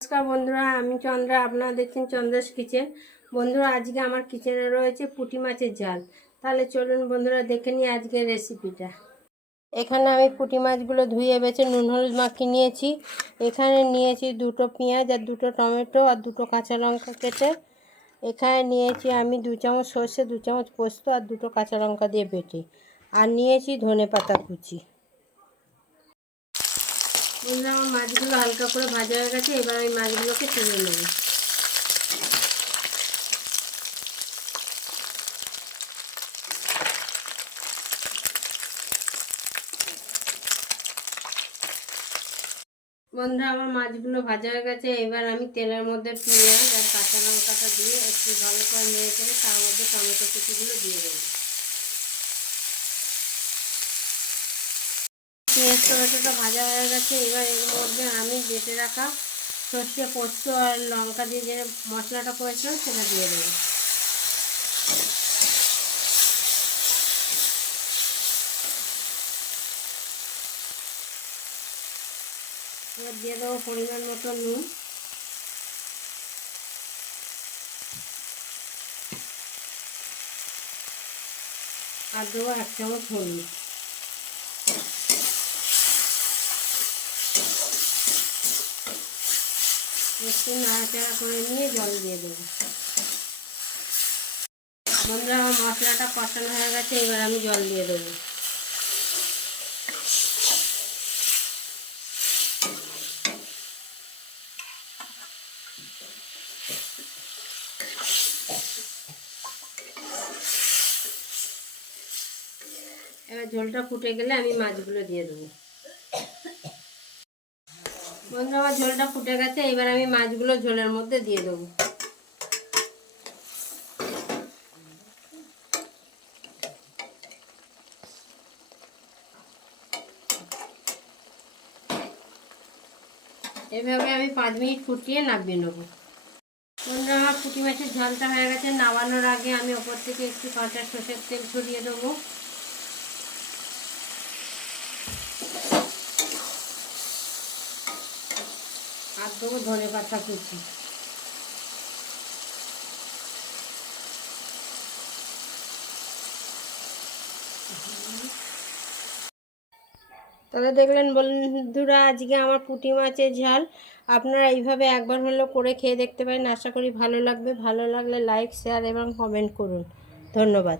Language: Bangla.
নমস্কার বন্ধুরা, আমি চন্দ্রা। আপনারা দেখছেন চন্দ্রাস কিচেন। বন্ধুরা, আজকে আমার কিচেনে রয়েছে পুঁটি মাছের ঝাল। তাহলে চলুন বন্ধুরা দেখে নিই আজকের রেসিপিটা। এখানে আমি পুঁটি মাছগুলো ধুয়ে বেছে নুন হলুদ মাখিয়ে নিয়েছি। এখানে নিয়েছি দুটো পেঁয়াজ আর দুটো টমেটো আর দুটো কাঁচা লঙ্কা কেটে। এখানে নিয়েছি আমি 2 চামচ সর্ষে, 2 চামচ পোস্ত আর দুটো কাঁচা লঙ্কা দিয়ে বেটে। আর নিয়েছি ধনেপাতা কুচি। বন্ধুরা, আমার মাছগুলো হালকা করে ভাজা হয়ে গেছে। এবার আমি মাছগুলোকে তুলে নেব। বন্ধুরা, আমার মাছগুলো ভাজা হয়ে গেছে। এবার আমি তেলের মধ্যে পেঁয়াজ আর কাঁচা লঙ্কাটা দিয়ে একটু ভালো করে নেড়ে চেড়ে তার মধ্যে টমেটো কুচিগুলো দিয়ে দেবো। পেঁয়াজ টমেটোটা ভাজা হয়ে গেছে। এবার এর মধ্যে আমি বেটে রাখা সর্ষে, পোস্ত আর লঙ্কা দিয়ে যে মশলাটা করেছিলাম সেটা দিয়ে দেবো। এবার দিয়ে দেবো পরিমাণ মতো নুন। আর দেবো 1 চামচ হলুদ। একটু নাড়াচাড়া করে নিয়ে জল দিয়ে দেবো। বন্ধুরা, আমার মশলাটা কষানো হয়ে গেছে। এবার আমি জল দিয়ে দেবো। এবার ঝোলটা ফুটে গেলে আমি মাছগুলো দিয়ে দেবো। বন্ধুরা, আমার ঝোলটা ফুটে গেছে। এবার আমি মাছগুলো ঝোলের মধ্যে দিয়ে দেবো। এভাবে আমি 5 মিনিট ফুটিয়ে নামিয়ে নেবো। বন্ধুরা, আমার পুঁটি মাছের ঝালটা হয়ে গেছে। নামানোর আগে আমি ওপর থেকে একটু কাঁচা সরষের তেল ছড়িয়ে দেবো। আর দেবো ধনেপাতা কুচি। তাহলে দেখলেন বন্ধুরা, আজকে আমার পুঁটি মাছের ঝাল। আপনারা এইভাবে একবার হলেও করে খেয়ে দেখতে পারেন। আশা করি ভালো লাগবে। ভালো লাগলে লাইক, শেয়ার এবং কমেন্ট করুন। ধন্যবাদ।